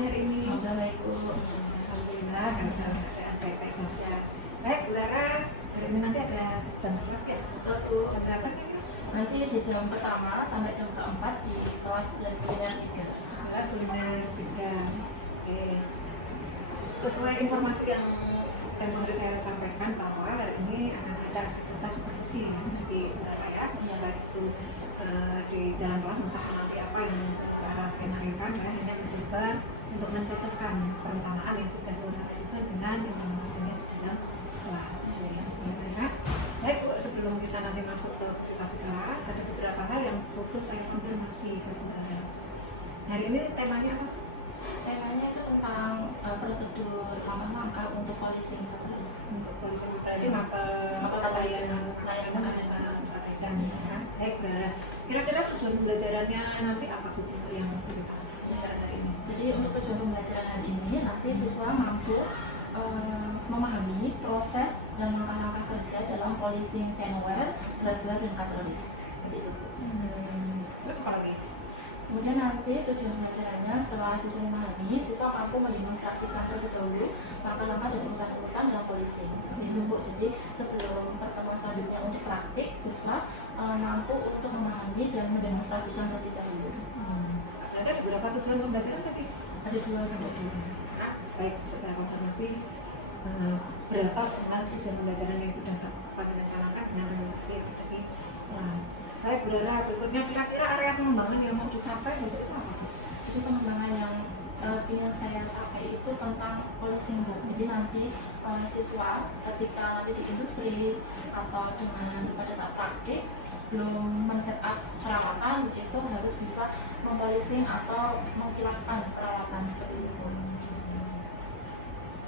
semuanya hari ini? Udah baik Bu. Alhamdulillah, ada baik-baik saja. Baik, Bu Lara, hari ini nanti ada jam kelas ya? Betul Bu. Jam berapa nih? Nanti di jam pertama sampai jam keempat di kelas 11 kuliner 3. Kelas kuliner 3. Oke. Sesuai informasi yang tempo hari saya sampaikan bahwa hari ini akan ada aktivitas supervisi di Bu Lara ya, baik itu di dalam kelas entah nanti apa yang Bu Lara skenariokan ya, hanya mencoba untuk mencocokkan perencanaan yang sudah Bu Lara susun dengan informasinya di dalam kelas ya. Baik Bu, sebelum kita nanti masuk ke presentasi kelas, ada beberapa hal yang perlu saya konfirmasi ke Bu Lara. Hari ini temanya apa? Temanya itu tentang prosedur langkah-langkah untuk policing terorisme. Untuk polisi berarti mapel layanan dan ya. Baik, kira-kira tujuan pembelajarannya nanti apa Bu yang aktivitas pembelajaran hari ini? Jadi untuk tujuan pembelajaran hari ini nanti siswa mampu memahami proses dan langkah-langkah kerja dalam policing channelware, glassware, dan katrolis. Seperti itu. Terus apa lagi? Kemudian nanti tujuan pembelajarannya setelah siswa memahami, siswa mampu mendemonstrasikan terlebih dahulu langkah-langkah dan urutan-urutan dalam policing. Seperti itu Bu. Jadi sebelum pertemuan selanjutnya untuk praktik, siswa mampu untuk memahami dan mendemonstrasikan terlebih dahulu. Ada beberapa tujuan pembelajaran tadi? Ada dua Bu. Nah, baik, setelah konfirmasi berapa jumlah tujuan pembelajaran yang sudah kami rencanakan dengan organisasi yang ada di kelas. Baik, Bu Lara, berikutnya kira-kira area pengembangan yang mau dicapai besok itu apa? Jadi pengembangan yang ingin saya capai itu tentang policing Bu. Jadi nanti siswa ketika nanti di industri atau dengan pada saat praktik sebelum men-setup peralatan itu harus bisa mempolicing atau mengkilapkan peralatan seperti itu.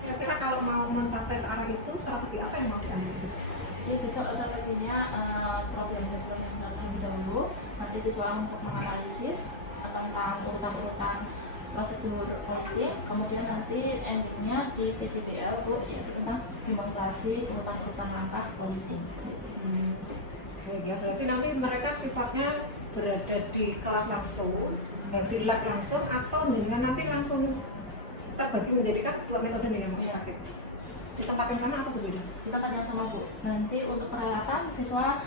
Kira-kira kalau mau mencapai ke arah itu, strategi apa yang mau diambil besok? Jadi besok strateginya problem besar yang terlebih dahulu nanti siswa untuk menganalisis tentang urutan-urutan prosedur policing, kemudian nanti endingnya di PJBL Bu, yaitu tentang demonstrasi urutan-urutan langkah policing. Ya, berarti nanti mereka sifatnya berada di kelas langsung, di lab langsung, atau dengan nanti langsung terbagi menjadikan dua metode nih yang aktif. Di tempat yang sama atau berbeda? Di tempat yang sama Bu. Nanti untuk peralatan siswa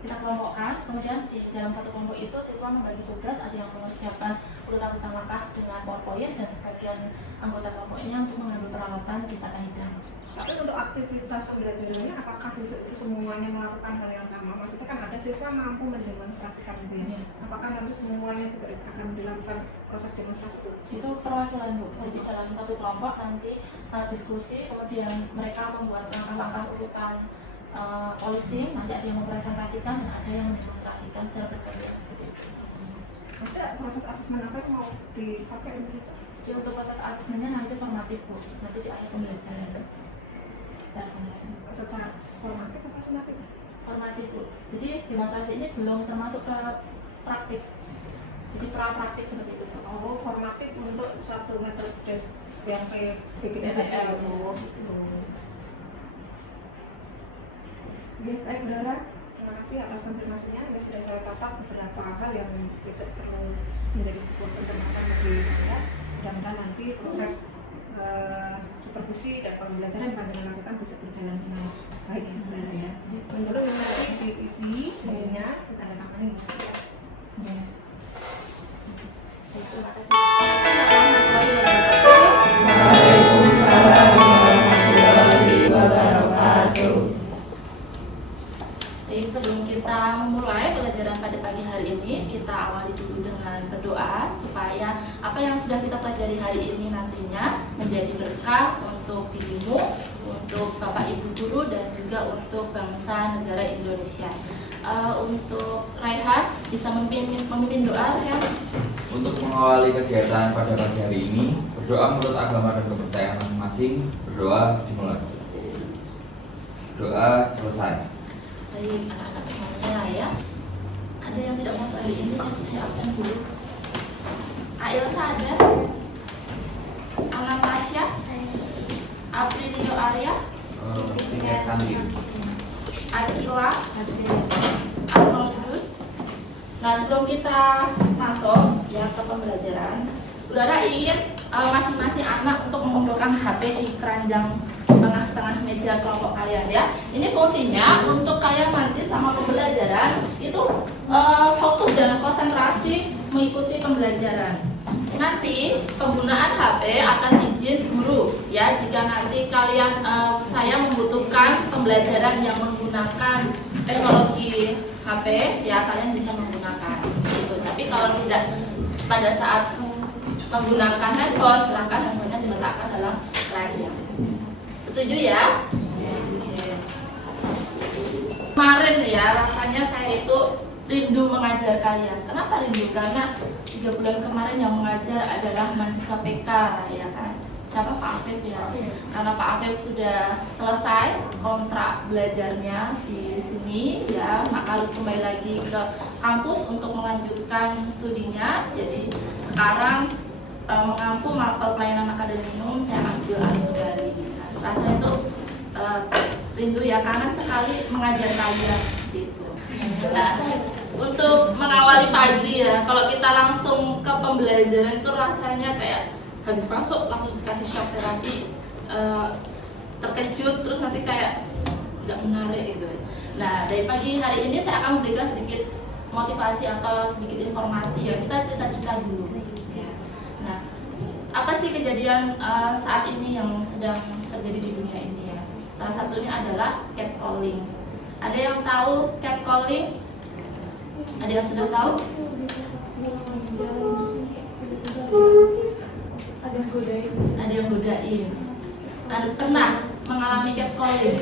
kita kelompokkan, kemudian di dalam satu kelompok itu siswa membagi tugas, ada yang mengerjakan urutan-urutan langkah dengan PowerPoint dan sebagian anggota kelompoknya untuk mengambil peralatan di tata hidang. Tapi untuk aktivitas pembelajarannya, apakah itu semuanya melakukan hal yang sama? Maksudnya kan ada siswa mampu mendemonstrasikan itu ya. Apakah nanti semuanya juga akan dilakukan proses demonstrasi itu? Itu perwakilan Bu. Jadi dalam satu kelompok nanti diskusi, kemudian mereka membuat langkah-langkah urutan policing, nanti ada yang mempresentasikan dan ada yang mendemonstrasikan secara bergantian seperti itu. Ada proses asesmen apa yang mau dipakai untuk siswa? Jadi untuk proses asesmennya nanti formatif Bu. Nanti di akhir pembelajaran. Secara formatif apa sumatif? Formatif Bu. Jadi demonstrasi ini belum termasuk ke praktik. Jadi praktik seperti itu. Oh, formatif untuk satu metode yang kayak PBL. Oh, gitu. Oke, baik Bu Lara, terima kasih atas konfirmasinya. Ini sudah saya catat beberapa hal yang besok perlu menjadi sebuah pencermatan bagi saya. Mudah-mudahan nanti proses supervisi dan pembelajaran yang panjenengan lakukan bisa berjalan dengan baik ya Bu Lara ya. Menurut nanti divisi lainnya kita ada namanya gitu. Ya. Terima kasih. Waalaikumsalam warahmatullahi wabarakatuh. Baik, sebelum kita memulai pelajaran pada pagi hari ini, kita awali dulu dengan berdoa supaya apa yang sudah kita pelajari hari ini nantinya menjadi berkah untuk dirimu, untuk Bapak Ibu guru dan juga untuk bangsa negara Indonesia. Untuk Raihan bisa memimpin doa, Raihan. Untuk mengawali kegiatan pada pagi hari ini, berdoa menurut agama dan kepercayaan masing-masing. Berdoa dimulai. Doa selesai. Baik, anak-anak semuanya ya. Ada yang tidak mau hari ini, saya absen dulu. Ailsa ada? Anastasia? Aprilio Arya? Kandil. Akila? Arnoldus? Nah, sebelum kita masuk ya ke pembelajaran, Udara ingin masing-masing anak untuk mengumpulkan HP di keranjang tengah-tengah meja kelompok kalian ya. Ini fungsinya untuk kalian nanti sama pembelajaran itu fokus dan konsentrasi mengikuti pembelajaran. Nanti penggunaan HP atas izin guru ya. Jika nanti kalian saya membutuhkan pembelajaran yang menggunakan teknologi HP ya, kalian bisa menggunakan gitu. Tapi kalau tidak pada saat menggunakan handphone, silakan handphonenya diletakkan dalam keranjang. Setuju ya? Kemarin ya, rasanya saya itu rindu mengajar kalian. Kenapa rindu? Karena 3 bulan kemarin yang mengajar adalah mahasiswa PK ya kan. Siapa? Pak Afif ya. Karena Pak Afif sudah selesai kontrak belajarnya di sini ya, maka harus kembali lagi ke kampus untuk melanjutkan studinya. Jadi sekarang mengampu mapel pelayanan akademik umum saya ambil alih kembali. Rasanya itu rindu ya, kangen sekali mengajar kalian gitu. Nah, untuk mengawali pagi ya, kalau kita langsung ke pembelajaran itu rasanya kayak habis masuk langsung dikasih shock terapi, terkejut terus nanti kayak nggak menarik gitu. Nah, dari pagi hari ini saya akan memberikan sedikit motivasi atau sedikit informasi ya. Kita cerita-cerita dulu. Ya. Nah, apa sih kejadian saat ini yang sedang terjadi di dunia ini ya? Salah satunya adalah catcalling. Ada yang tahu catcalling? Ada yang sudah tahu? Ada yang godain. Ada pernah mengalami catcalling?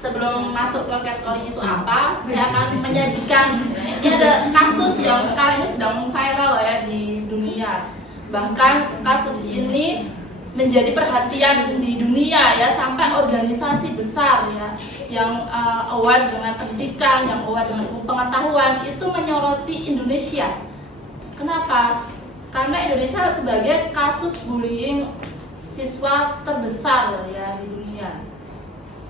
Sebelum masuk ke catcalling itu apa, saya akan menyajikan. Ini ada kasus yang sekarang ini sedang viral ya di dunia. Bahkan kasus ini menjadi perhatian di dunia ya, sampai organisasi besar ya yang aware dengan pendidikan, yang aware dengan pengetahuan itu menyoroti Indonesia. Kenapa? Karena Indonesia sebagai kasus bullying siswa terbesar ya di dunia.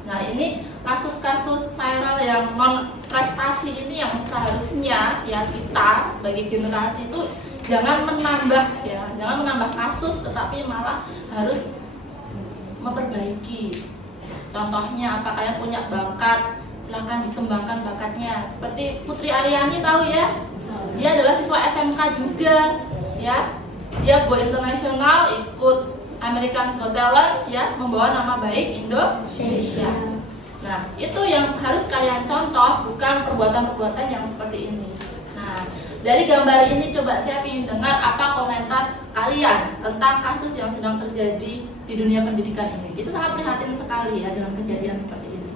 Nah, ini kasus-kasus viral yang non prestasi ini yang seharusnya ya kita sebagai generasi itu jangan menambah ya, jangan menambah kasus, tetapi malah harus memperbaiki. Contohnya apa, kalian punya bakat, silahkan dikembangkan bakatnya. Seperti Putri Aryani tahu ya, dia adalah siswa SMK juga ya. Dia go internasional, ikut American Got Talent ya, membawa nama baik Indonesia. Nah, itu yang harus kalian contoh, bukan perbuatan-perbuatan yang seperti ini. Nah, dari gambar ini coba saya ingin dengar apa komentar kalian tentang kasus yang sedang terjadi di dunia pendidikan ini. Itu sangat prihatin sekali ya dengan kejadian seperti ini.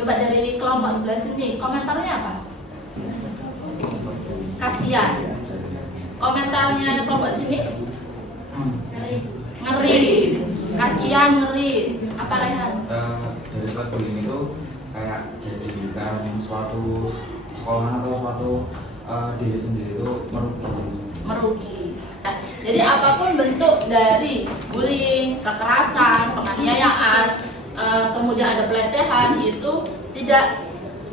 Coba dari kelompok sebelah sini, komentarnya apa? Kasihan. Komentarnya kelompok sini? Ngeri. Kasihan, ngeri. Apa Rehan? Dari catcalling itu kayak jadikan suatu sekolah atau suatu diri sendiri itu merugi. Nah, jadi apapun bentuk dari bullying, kekerasan, penganiayaan, kemudian ada pelecehan itu tidak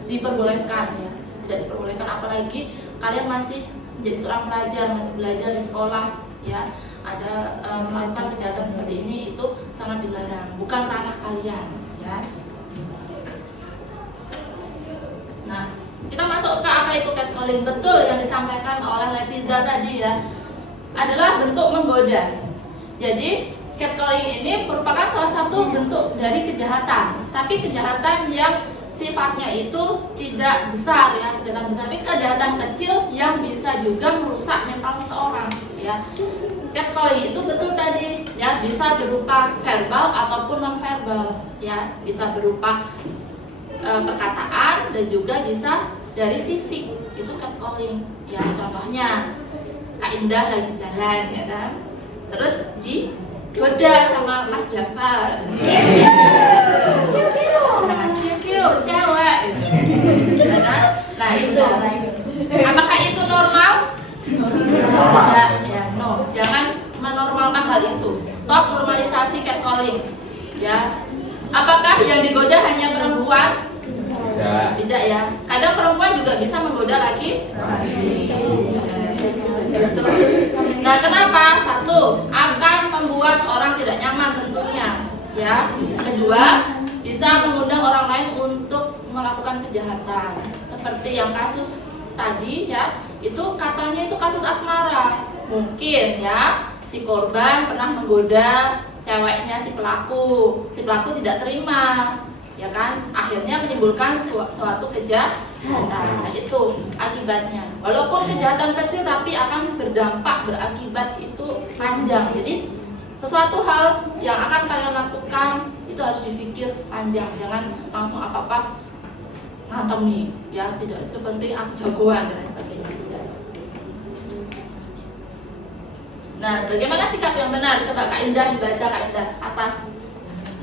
diperbolehkan ya, tidak diperbolehkan. Apalagi kalian masih menjadi seorang pelajar, masih belajar di sekolah ya, ada melakukan kejahatan seperti ini itu sangat dilarang, bukan ranah kalian ya. Nah, kita masuk ke apa itu catcalling. Betul yang disampaikan oleh Letiza tadi ya, adalah bentuk menggoda. Jadi catcalling ini merupakan salah satu bentuk dari kejahatan, tapi kejahatan yang sifatnya itu tidak besar ya, kejahatan besar, tapi kejahatan kecil yang bisa juga merusak mental seseorang ya. Catcalling itu betul tadi ya, bisa berupa verbal ataupun non verbal ya, bisa berupa perkataan dan juga bisa dari fisik. Itu catcalling ya. Contohnya Kak Indah lagi jalan ya kan, terus digoda sama Mas Jafar, cewek gitu ya kan. Nah itu apakah itu normal? Ya, no. Jangan menormalkan hal itu. Stop normalisasi catcalling ya. Apakah yang digoda hanya perempuan? Tidak ya. Kadang perempuan juga bisa menggoda laki. Nah, kenapa? Satu, akan membuat orang tidak nyaman tentunya, ya. Kedua, bisa mengundang orang lain untuk melakukan kejahatan. Seperti yang kasus tadi, ya, itu katanya itu kasus asmara. Mungkin ya, si korban pernah menggoda ceweknya si pelaku tidak terima, ya kan, akhirnya menimbulkan suatu kejahatan. Nah, itu akibatnya. Walaupun kejahatan kecil tapi akan berakibat itu panjang. Jadi sesuatu hal yang akan kalian lakukan itu harus dipikir panjang, jangan langsung apa-apa ngantem nih, ya, tidak seperti jagoan dan sebagainya. Nah, bagaimana sikap yang benar? Coba Kak Indah dibaca, Kak Indah, atas.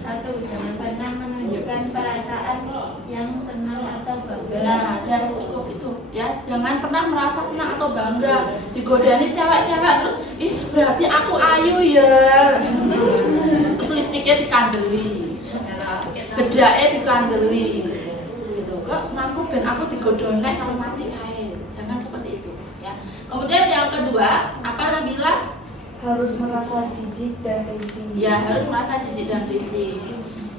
Satu, jangan pernah menunjukkan perasaan yang senang atau bangga. Nah, dan cukup itu, ya. Jangan pernah merasa senang atau bangga. Digodani cewek-cewek terus, ih berarti aku ayu ya. Terus lipstiknya dikandeli, bedaknya dikandeli, gitu. Kok ngaku ben aku digodone kalau masih kain. Jangan seperti itu, ya. Kemudian yang kedua, apa Nabila? Harus merasa jijik dan risih. Ya, harus merasa jijik dan risih.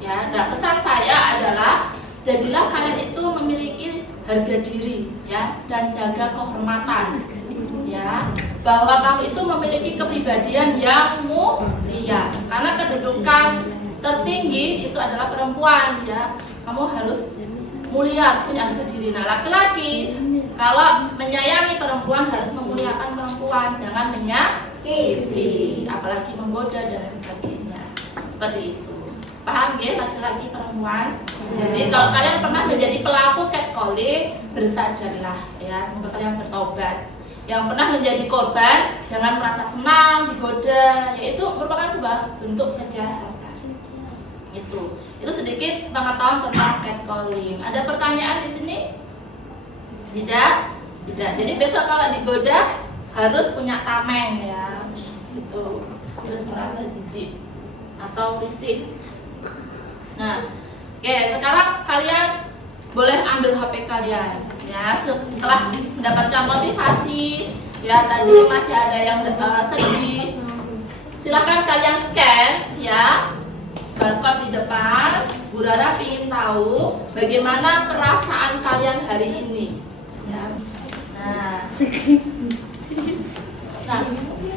Ya, nah pesan saya adalah jadilah kalian itu memiliki harga diri, ya, dan jaga kehormatan, ya, bahwa kamu itu memiliki kepribadian yang mulia. Karena kedudukan tertinggi itu adalah perempuan, ya. Kamu harus mulia, harus punya harga diri. Nah, laki-laki kalau menyayangi perempuan harus memuliakan perempuan, jangan menyakiti, apalagi menggoda dan sebagainya. Seperti itu. Paham ya, laki-laki perempuan? Jadi kalau kalian pernah menjadi pelaku catcalling, bersadarlah, ya. Semoga kalian bertobat. Yang pernah menjadi korban, jangan merasa senang digoda, yaitu merupakan sebuah bentuk kejahatan. Itu sedikit pengetahuan tentang catcalling. Ada pertanyaan di sini? Tidak? Tidak. Jadi besok kalau digoda harus punya tameng, ya. Gitu. Harus merasa jijik atau risih. Nah, oke, sekarang kalian boleh ambil HP kalian, ya. Setelah mendapatkan motivasi, ya, tadi masih ada yang sedih. Silakan kalian scan, ya, barcode di depan. Bu Rara ingin tahu bagaimana perasaan kalian hari ini, ya. Nah,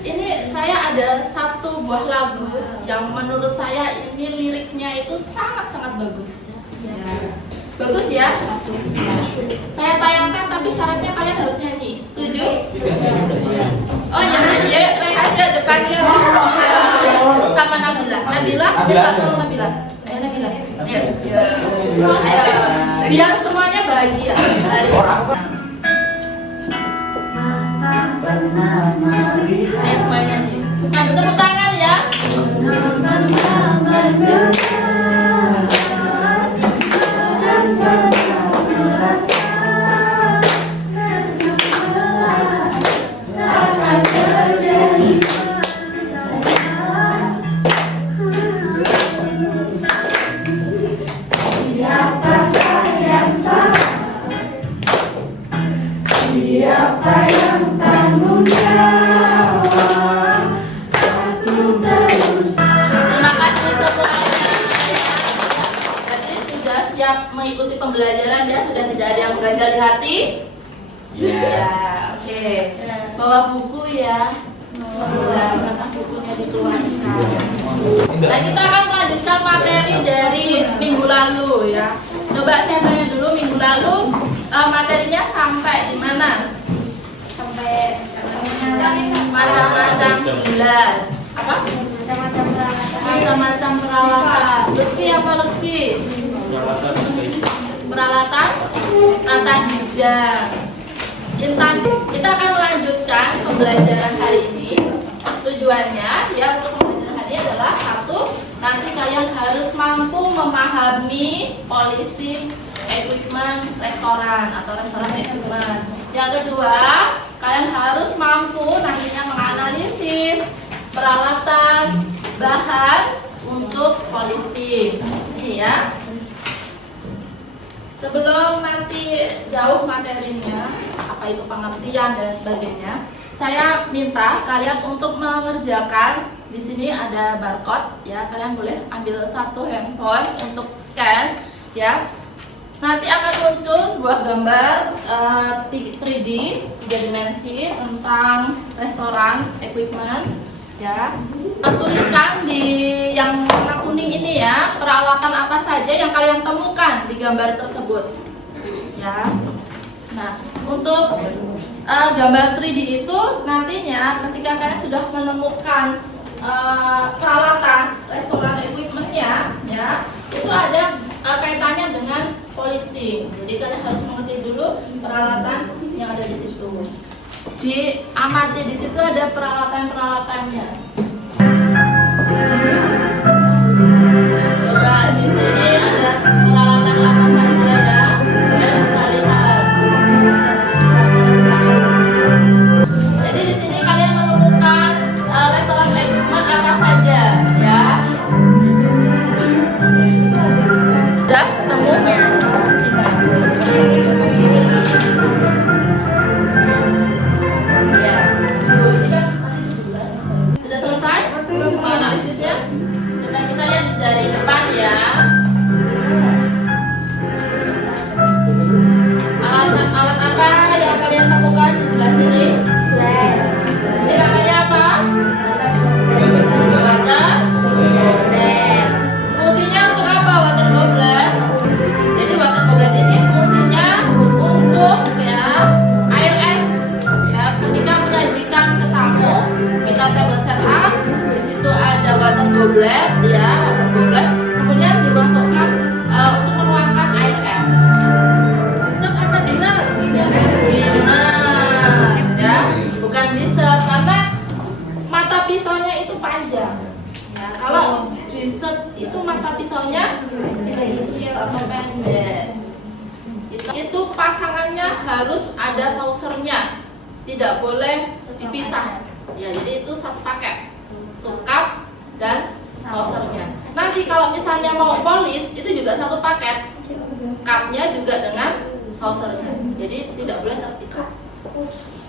ini saya ada satu buah lagu yang menurut saya ini liriknya itu sangat-sangat bagus, ya. Bagus ya. Saya tayangkan tapi syaratnya kalian harus nyanyi. Setuju? Oh ya, nyanyi ya, aja depannya sama Nabila. Nabila, minta tolong Nabila. Ayo Nabila. Ayo. Ayo. Biar semuanya bahagia hari ini. Ayo semuanya nyanyi. Satu tepuk tangan ya. Siapa yang tanggung jawab? Terima kasih semuanya. Jadi sudah siap mengikuti pembelajaran ya, sudah tidak ada yang mengganjal di hati. Ya, oke. Bawa buku ya. Karena bukunya dikeluarkan. Nah, kita akan melanjutkan materi dari minggu lalu ya. Coba saya tanya dulu, minggu lalu materinya sampai di mana? Sampai Macam-macam gelas. Apa? Macam-macam peralatan. Lutfi apa Lutfi? Peralatan tata hijau. Intan, kita akan melanjutkan pembelajaran hari ini. Tujuannya ya untuk pembelajaran hari ini adalah satu, nanti kalian harus mampu memahami polisi equipment restoran atau restoran equipment. Yang kedua, kalian harus mampu nantinya menganalisis peralatan bahan untuk polisi. Ini ya. Sebelum nanti jauh materinya, apa itu pengertian dan sebagainya, saya minta kalian untuk mengerjakan. Di sini ada barcode ya, kalian boleh ambil satu handphone untuk scan ya. Nanti akan muncul sebuah gambar 3D 3 dimensi tentang restoran equipment ya. Tertuliskan di yang warna kuning ini ya, peralatan apa saja yang kalian temukan di gambar tersebut ya. Nah, untuk gambar 3D itu nantinya ketika kalian sudah menemukan peralatan restoran equipmentnya ya, itu ada kaitannya dengan polisi. Jadi kalian harus mengerti dulu peralatan yang ada di situ. Diamati di situ ada peralatan-peralatannya. Coba di sini ada peralatan apa saja ya, kalian bisa lihat. Jadi di sini kalian menemukan restoran equipment apa saja ya. Sudah ketemu? Ya. Sudah selesai analisisnya? Coba kita lihat dari depan ya. Alat apa yang kalian temukan di sebelah sini? Ini namanya apa? Water goblet. Fungsinya untuk apa water goblet? Jadi water goblet ini fungsinya untuk ya air es ya. Ketika menyajikan ke tamu, kita table set up. Di situ ada water goblet ya, water goblet. Kemudian dimasukkan untuk menuangkan air es. Dessert apa dinner? Dinner ya, bukan dessert karena mata pisaunya itu panjang. Ya, kalau dessert itu mata pisaunya kecil atau pendek. Itu pasangannya harus ada saucernya, tidak boleh dipisah. Ya, jadi itu satu paket, sup cup dan saucernya. Nanti kalau misalnya mau polis itu juga satu paket, cupnya juga dengan saucernya. Jadi tidak boleh terpisah.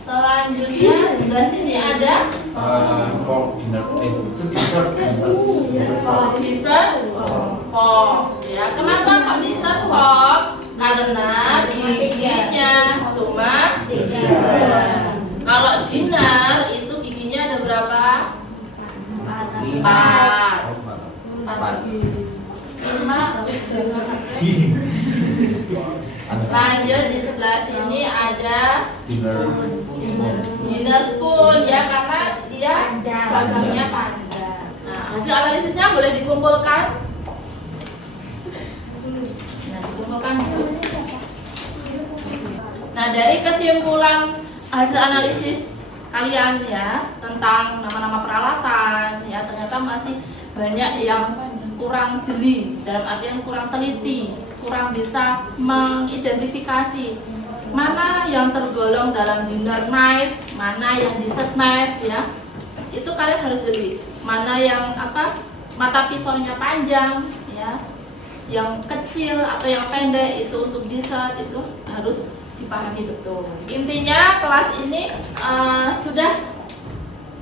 Selanjutnya sebelah sini ada For dinner, dessert fork. Ya, kenapa kok dessert fork? Karena giginya cuma 3. Kalau dinner itu giginya ada berapa? 4. 5. Lanjut di sebelah sini ada dinner spoon ya, karena dia gagangnya panjang. Nah, hasil analisisnya boleh dikumpulkan. Nah, dari kesimpulan hasil analisis kalian ya tentang nama-nama peralatan ya, ternyata masih banyak yang kurang jeli, dalam artian kurang teliti, kurang bisa mengidentifikasi mana yang tergolong dalam dinner knife, mana yang dessert knife ya. Itu kalian harus jeli. Mana yang mata pisaunya panjang ya, yang kecil atau yang pendek itu untuk dessert, itu harus dipahami betul. Intinya kelas ini sudah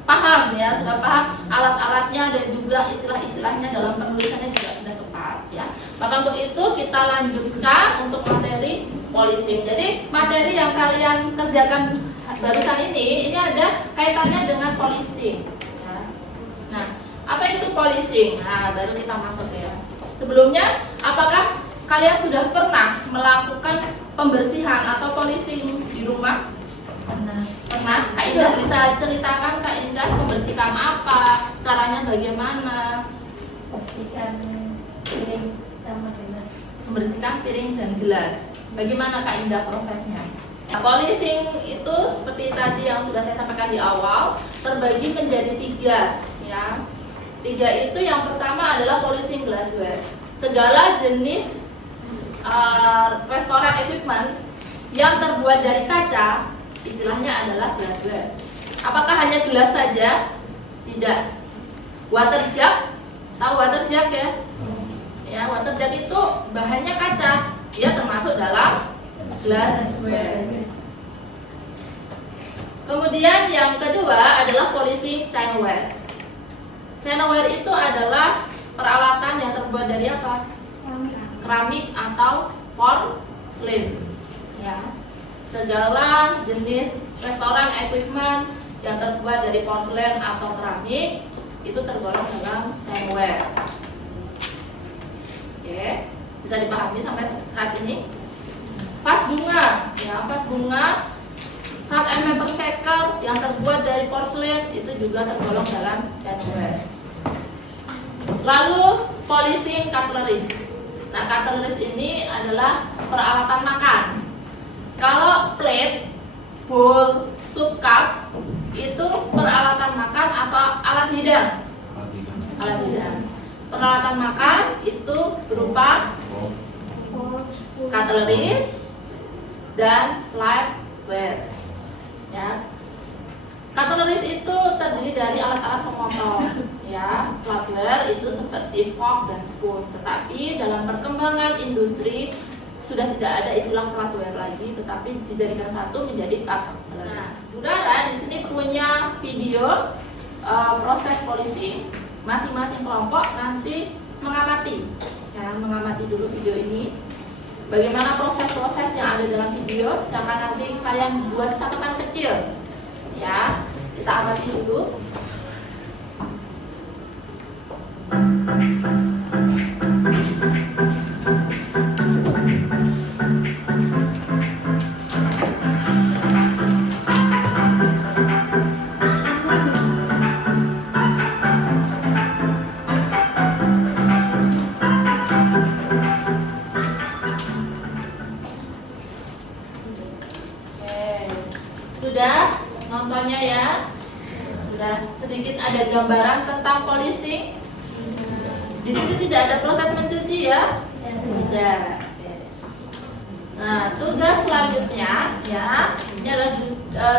paham ya, sudah paham alat-alatnya dan juga istilah-istilahnya dalam penulisannya juga sudah tepat ya. Maka untuk itu kita lanjutkan untuk materi policing. Jadi materi yang kalian kerjakan barusan ini ada kaitannya dengan policing ya. Nah, apa itu policing? Nah, baru kita masuk ya. Sebelumnya, apakah kalian sudah pernah melakukan pembersihan atau policing di rumah? Pernah? Kak Indah bisa ceritakan Kak Indah membersihkan apa? Caranya bagaimana? Bersihkan piring sama gelas. Membersihkan piring dan gelas. Bagaimana Kak Indah prosesnya? Nah, policing itu seperti tadi yang sudah saya sampaikan di awal, terbagi menjadi 3 ya. 3 itu yang pertama adalah policing glassware. Segala jenis restoran equipment yang terbuat dari kaca, istilahnya adalah glassware. Apakah hanya gelas saja? Tidak. Water jug, tahu water jug ya? Ya, water jug itu bahannya kaca, dia termasuk dalam glassware. Kemudian yang kedua adalah polishing chinaware. Chinaware itu adalah peralatan yang terbuat dari apa? Keramik atau porselen. Ya. Segala jenis restoran equipment yang terbuat dari porselen atau keramik itu tergolong dalam chinaware. Oke, bisa dipahami sampai saat ini? Vas bunga, ya, vas bunga saat paper shaker yang terbuat dari porselen itu juga tergolong dalam chinaware. Lalu polishing cutleries. Nah, cutleries ini adalah peralatan makan. Kalau plate, bowl, soup cup itu peralatan makan atau alat hidang. Alat hidang. Peralatan makan itu berupa cutleries dan flatware. Ya. Cutleries itu terdiri dari alat-alat pemotong. Ya, flatware itu seperti fork dan spoon. Tetapi dalam perkembangan industri sudah tidak ada istilah flatware lagi, tetapi dijadikan satu menjadi cutleries. Nah, saudara di sini punya video proses polishing. Masing-masing kelompok nanti mengamati, ya, mengamati dulu video ini. Bagaimana proses-proses yang ada dalam video, sedangkan nanti kalian buat catatan kecil, ya. Kita amati dulu. Sudah nontonnya ya? Sudah sedikit ada gambaran tentang polishing. Di situ tidak ada proses mencuci ya? Tidak. Nah, tugas selanjutnya ya, ini adalah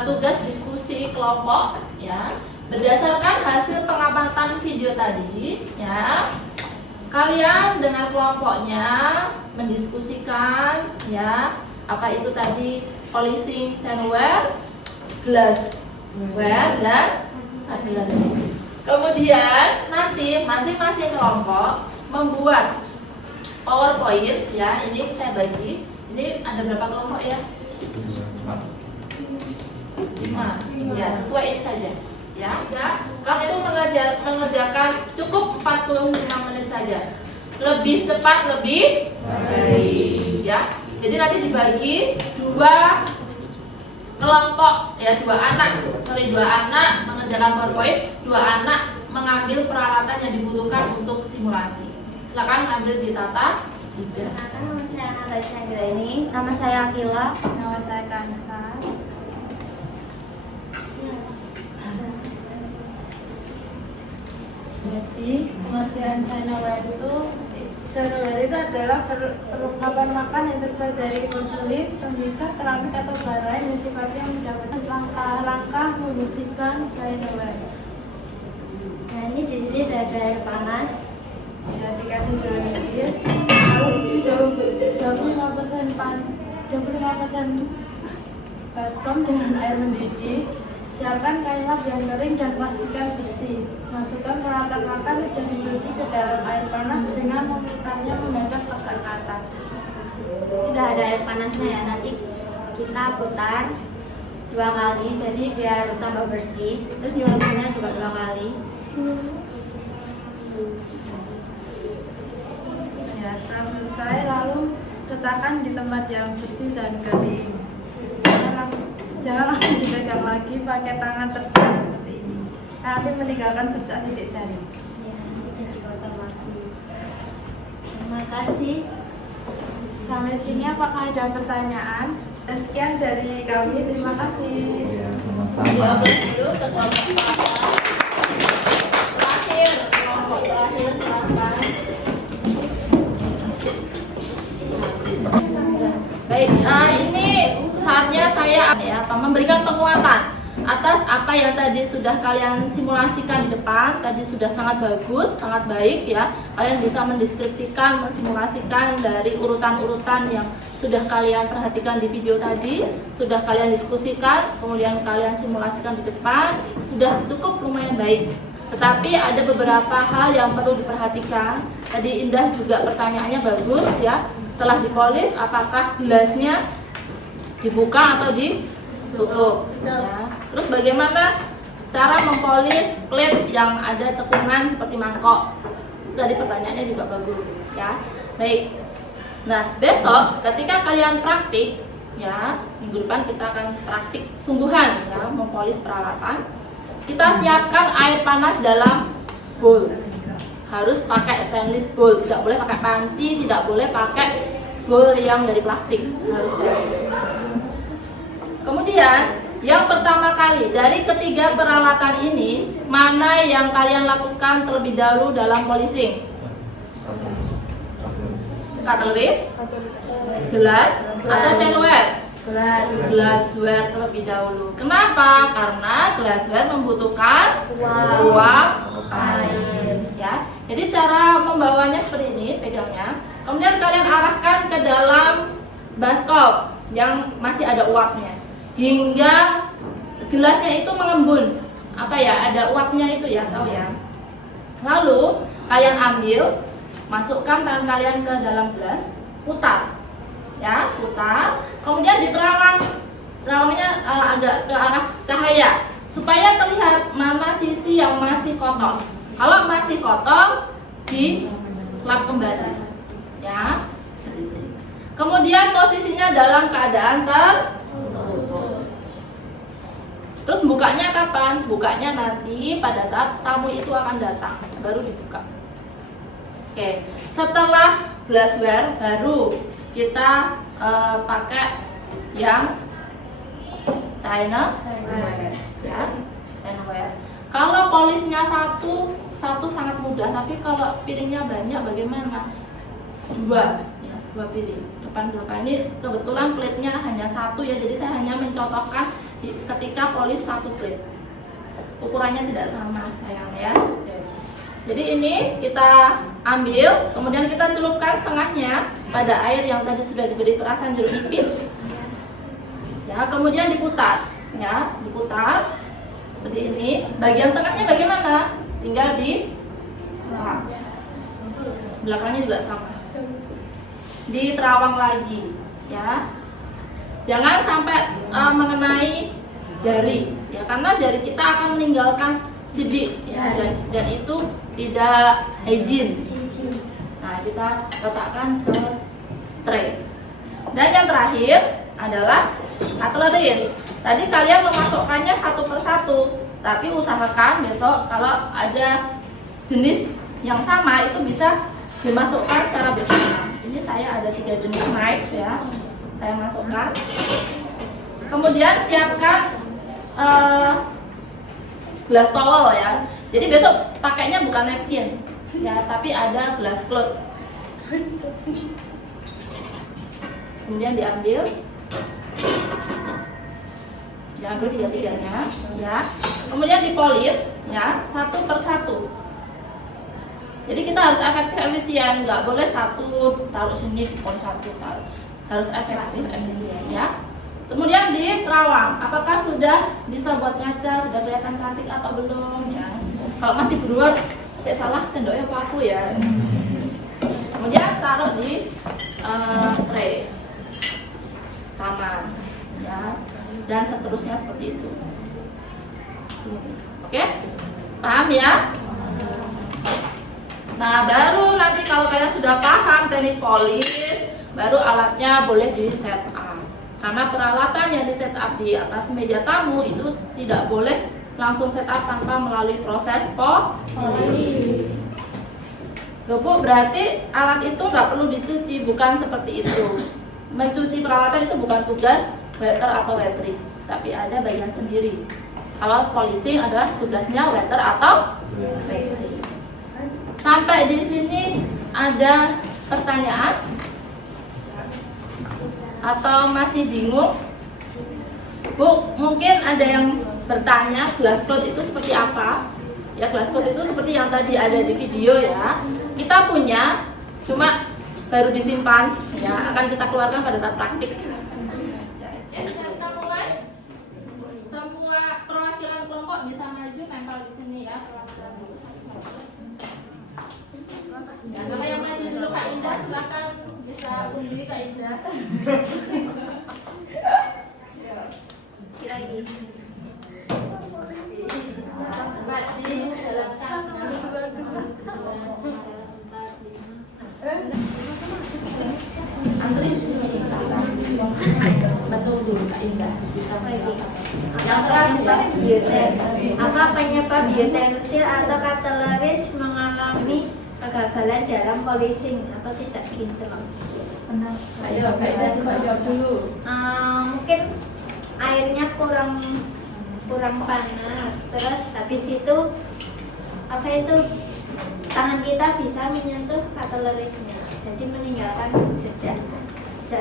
tugas diskusi kelompok ya. Berdasarkan hasil pengamatan video tadi ya, kalian dengan kelompoknya mendiskusikan ya, apa itu tadi polishing chinaware, glassware dan cutlery. Kemudian nanti masing-masing kelompok membuat PowerPoint ya. Ini saya bagi. Ini ada berapa kelompok ya? 5. Ya, sesuai ini saja. Ya, kalian itu mengerjakan cukup 45 menit saja. Lebih cepat lebih baik ya. Jadi nanti dibagi 2 kelompok ya, 2 anak mengerjakan PowerPoint, 2 anak mengambil peralatan yang dibutuhkan untuk simulasi. Silakan ambil ditata. Nama saya Analisa Anggraini. Nama saya Akila. Nama saya Kansa. Jadi pengertian chinaware itu adalah perlengkapan makan yang terbuat dari porselin, tembikar, keramik atau bara yang sifatnya mendapatkan langkah-langkah membersihkan chinaware. Nah, ini terdiri dari air panas. Ya, dikasih sedikit, lalu isi 25% baskom dengan air mendidih. Siapkan kain lap yang kering dan pastikan bersih. Masukkan peralatan makan yang sudah dicuci ke dalam air panas dengan memutarnya menghadap ke atas. Tidak ada air panasnya ya. Nanti kita putar 2 kali, jadi biar tambah bersih. Terus nyuruhnya juga 2 kali. Ya, setelah selesai lalu letakkan di tempat yang bersih dan kering. Jangan langsung dipegang lagi, pakai tangan terbuka seperti ini. Nanti meninggalkan bercak sidik jari. Ya, nanti jadi kotor lagi. Terima kasih. Sampai sini apakah ada pertanyaan? Sekian dari kami, terima kasih. Ya, Ya, sama-sama. begitu terakhir, kelompok terakhir silakan. Baik, ini saatnya saya ya memberikan penguatan atas apa yang tadi sudah kalian simulasikan di depan. Tadi sudah sangat bagus, sangat baik ya. Kalian bisa mendeskripsikan, mensimulasikan dari urutan-urutan yang sudah kalian perhatikan di video tadi, sudah kalian diskusikan, kemudian kalian simulasikan di depan, sudah cukup lumayan baik. Tetapi ada beberapa hal yang perlu diperhatikan. Tadi Indah juga pertanyaannya bagus ya. Setelah dipolis, apakah gelasnya dibuka atau ditutup? Ya. Terus bagaimana cara mempolis plate yang ada cekungan seperti mangkok? Itu tadi pertanyaannya juga bagus ya. Baik. Nah, besok ketika kalian praktik ya, minggu depan kita akan praktik sungguhan ya, mempolis peralatan. Kita siapkan air panas dalam bowl. Harus pakai stainless bowl, tidak boleh pakai panci, tidak boleh pakai bowl yang dari plastik, harus stainless. Kemudian yang pertama kali dari ketiga peralatan ini, mana yang kalian lakukan terlebih dahulu dalam polishing? Cutlery, gelas, atau chineware? Glassware terlebih dahulu. Kenapa? Karena glassware membutuhkan uap air ya. Jadi cara membawanya seperti ini, pegangnya. Kemudian kalian arahkan ke dalam baskom yang masih ada uapnya hingga gelasnya itu mengembun. Apa ya? Ada uapnya itu ya, tahu ya. Lalu kalian ambil, masukkan tangan kalian ke dalam gelas, putar. Ya, putar. Kemudian diterawang. Terawangnya agak ke arah cahaya supaya terlihat mana sisi yang masih kotor. Kalau masih kotor, dilap kembali. Ya, seperti itu. Kemudian posisinya dalam keadaan tertutup. Terus bukanya kapan? Bukanya nanti pada saat tamu itu akan datang, baru dibuka. Oke, setelah glassware baru kita pakai yang chineware ya, chineware. Kalau polisnya satu sangat mudah, tapi kalau piringnya banyak bagaimana? Dua piring depan belakang. Ini kebetulan plate-nya hanya satu ya, jadi saya hanya mencontohkan ketika polis satu plate. Ukurannya tidak sama sayang ya. Jadi ini kita ambil, kemudian kita celupkan setengahnya pada air yang tadi sudah diberi perasan jeruk nipis. Ya, kemudian diputar, ya, diputar seperti ini. Bagian tengahnya bagaimana? Tinggal di belakangnya juga sama. Diterawang lagi, ya. Jangan sampai mengenai jari, ya, karena jari kita akan meninggalkan sidik, ya, dan itu tidak hygiene. Nah, kita letakkan ke tray. Dan yang terakhir adalah cutlery. Tadi kalian memasukkannya satu persatu, tapi usahakan besok kalau ada jenis yang sama itu bisa dimasukkan secara bersama. Ini saya ada 3 jenis knife ya, saya masukkan. Kemudian siapkan glass towel ya. Jadi besok pakainya bukan napkin ya, tapi ada glass cloth. Kemudian diambil tiga-tiganya ya. Kemudian dipolis ya, satu persatu. Jadi kita harus efisien, nggak boleh satu taruh sini dipolis satu taruh. Harus efisien ya. Kemudian diterawang, apakah sudah bisa buat ngaca, sudah kelihatan cantik atau belum ya. Kalau masih beruang, saya salah sendoknya apa aku ya. Kemudian taruh di tray sama ya, dan seterusnya seperti itu. Oke, paham ya? Nah, baru nanti kalau kalian sudah paham teknik polis, baru alatnya boleh di set up. Karena peralatan yang di set up di atas meja tamu itu tidak boleh langsung set up tanpa melalui proses polis. Loh Bu, berarti alat itu nggak perlu dicuci, bukan seperti itu. Mencuci peralatan itu bukan tugas waiter atau waitress, tapi ada bagian sendiri. Kalau polishing adalah tugasnya waiter atau waitress. Sampai di sini ada pertanyaan atau masih bingung? Bu, mungkin ada yang bertanya glass code itu seperti apa. Ya, glass code itu seperti yang tadi ada di video ya. Kita punya, cuma baru disimpan ya, akan kita keluarkan pada saat praktik. Ya, kita mulai. Semua perwakilan kelompok bisa maju nempel di sini ya, perwakilan kelompok. Ya, kalau yang maju dulu Kak Indah, silakan bisa undi Kak Indah. Antri di sini. Menunggu Kak Indah bisa maju. Yang terakhir Apa penyebab biotensil atau kateleris mengalami kegagalan dalam polishing atau tidak kinclong? Ayo Kak Indah coba jawab dulu. Mungkin airnya kurang panas, terus habis itu tangan kita bisa menyentuh katelerisnya, jadi meninggalkan jejak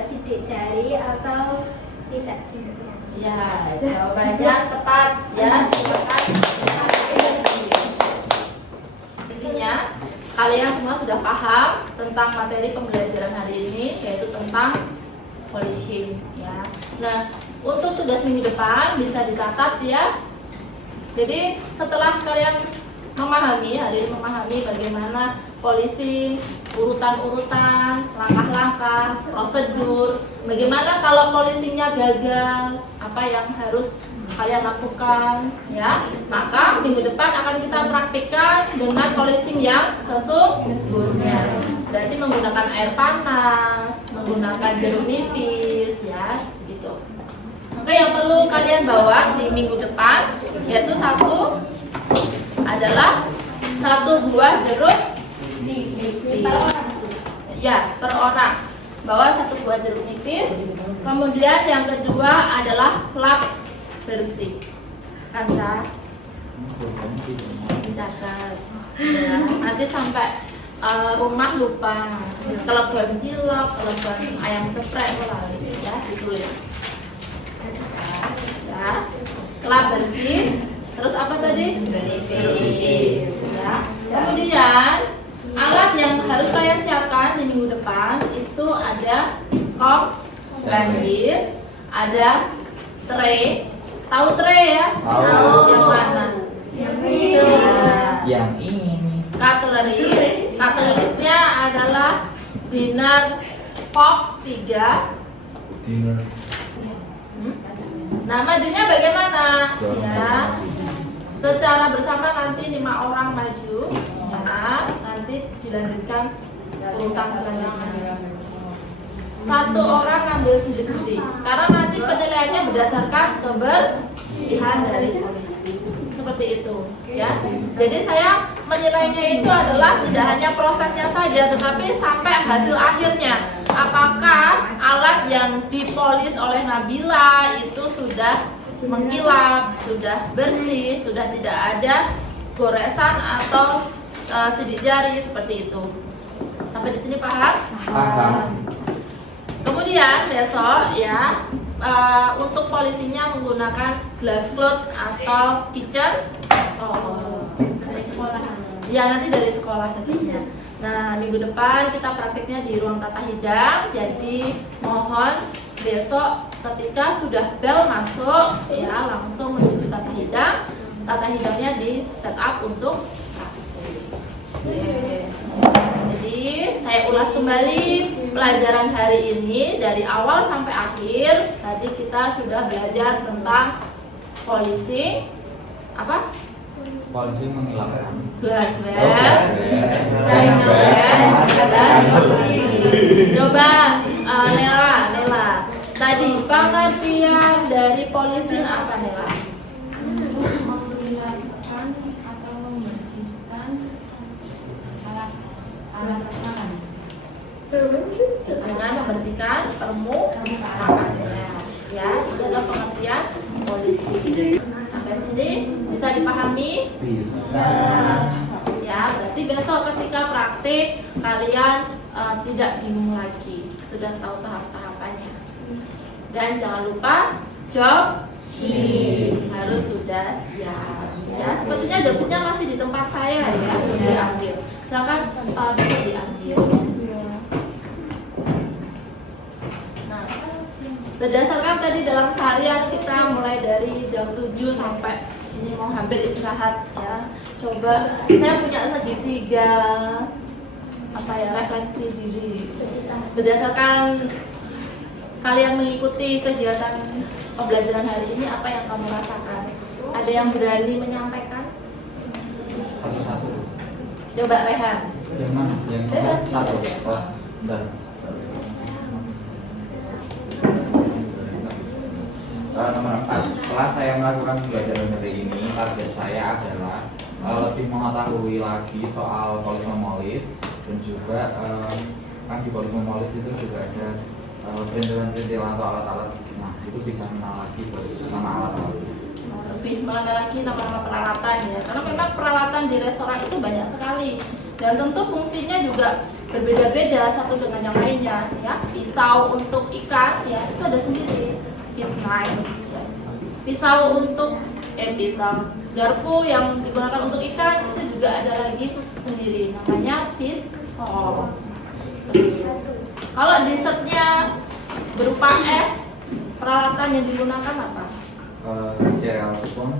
sidik jari atau tidak kinclong. Ya, jawabannya tepat ya, silakan. Intinya kalian semua sudah paham tentang materi pembelajaran hari ini, yaitu tentang polishing ya. Nah, untuk tugas minggu depan bisa dicatat ya. Jadi setelah kalian memahami bagaimana polishing, urutan-urutan, langkah-langkah, prosedur, bagaimana kalau polishingnya gagal, apa yang harus kalian lakukan ya. Maka minggu depan akan kita praktikkan dengan polishing yang sesungguhnya. Berarti menggunakan air panas, menggunakan jeruk nipis ya, gitu. Oke, yang perlu kalian bawa di minggu depan yaitu satu buah jeruk nipis. Ya, per orang. Bawa 1 buah jeruk nipis. Kemudian yang kedua adalah lap bersih. Bisa kan? Ya, nanti sampai rumah lupa. Kelebihan cilok, kelebihan ayam geprek lali ya, ditulis. Ya, lap bersih. Terus apa tadi? Nipis. Ya. Kemudian alat yang harus kalian siapkan di minggu depan itu ada kompendis, ada tray. Tahu tray ya? Tahu. Yang mana? Yang ini. Katelerisnya adalah dinner fork 3. Dinner. Nah, majunya bagaimana? Ya, secara bersama nanti 5 orang maju. Ya, nanti dilanjutkan urutan selanjutnya. 1 orang ngambil sendiri-sendiri. Karena nanti penilaiannya berdasarkan kebersihan dari polisi. Seperti itu, ya. Jadi saya menilainya itu adalah tidak hanya prosesnya saja, tetapi sampai hasil akhirnya. Apakah alat yang dipolis oleh Nabila itu sudah mengkilap, sudah bersih, sudah tidak ada goresan atau sidik jari seperti itu. Sampai di sini paham? Paham. Kemudian besok ya untuk polisinya menggunakan glass cloth atau kitchen. Dari sekolah. Ya, nanti dari sekolah tentunya. Nah, minggu depan kita praktiknya di ruang tata hidang. Jadi mohon besok ketika sudah bel masuk ya langsung menuju tata hidang. Tata hidangnya di setup untuk praktik. Jadi saya ulas kembali pelajaran hari ini dari awal sampai akhir. Tadi kita sudah belajar tentang polishing apa? Polisi menghilangkan. Glassware, Chinaware, dan coba Nela. Tadi pengertian dari polishing apa Nela? Menghilangkan atau membersihkan alat rekaman. Dengan membersihkan permukaan. Ya, itu adalah pengertian polishing. Sampai sini bisa dipahami? Bisa. Ya, berarti besok ketika praktik kalian tidak bingung lagi, sudah tahu tahap-tahapannya. Dan jangan lupa job Harus sudah siap. Ya, sepertinya jobsnya masih di tempat saya ya, diambil. Silakan bisa diambil. Nah, berdasarkan tadi dalam seharian kita mulai dari jam 7 sampai ini mau hampir istirahat ya. Coba saya punya segitiga refleksi diri. Berdasarkan kalian mengikuti kegiatan pembelajaran hari ini, apa yang kamu rasakan? Ada yang berani menyampaikan? Satu-satu. Coba Rehan. Yang mana? Yang Bebas, satu. bebas. Oh, bentar. Nomor 4. Setelah saya melakukan pembelajaran hari ini, target saya adalah lebih mengetahui lagi soal polismomolis dan juga kan di polismomolis itu juga ada perintilan-perintilan atau alat-alat. Nah, itu bisa mengenal lagi nama alat-alat. Lebih mengenal lagi nama-nama peralatan ya, karena memang peralatan di restoran itu banyak sekali dan tentu fungsinya juga berbeda-beda satu dengan yang lainnya ya. Pisau untuk ikan ya itu ada sendiri, fish knife ya. Pisau untuk pisau garpu yang digunakan untuk ikan itu juga ada lagi sendiri, namanya fish pole. Kalau dessertnya berupa es, peralatan yang digunakan apa? Cereal spoon